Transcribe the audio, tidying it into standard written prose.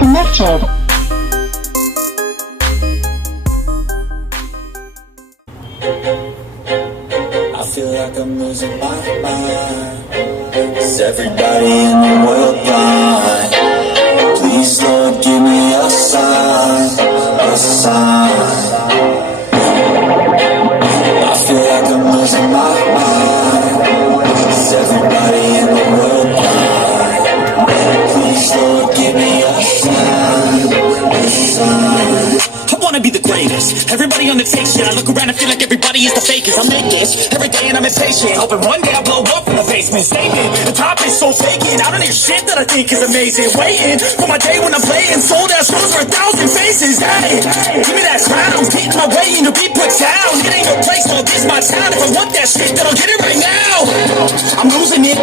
connected. I feel like I'm losing my mind. Is everybody in the world blind? Please, Lord, give me a sign, a sign. I feel like I'm losing my mind. Is everybody in the world blind? Please, Lord, give me a sign, a sign. I wanna be the greatest. Everybody on the take shit. I look around and feel like everybody is the fakest. I make this every day and I'm impatient. Hoping one day I'll blow up in the basement. Statement, the top is so vacant. I don't hear shit that I think is amazing. Waiting for my day when I'm playing sold out shows for 1,000 faces. Hey, give me that crown. Beat my way and to be put down. It ain't no place, no, this my town. If I want that shit, then I'll get it right now. I'm losing it.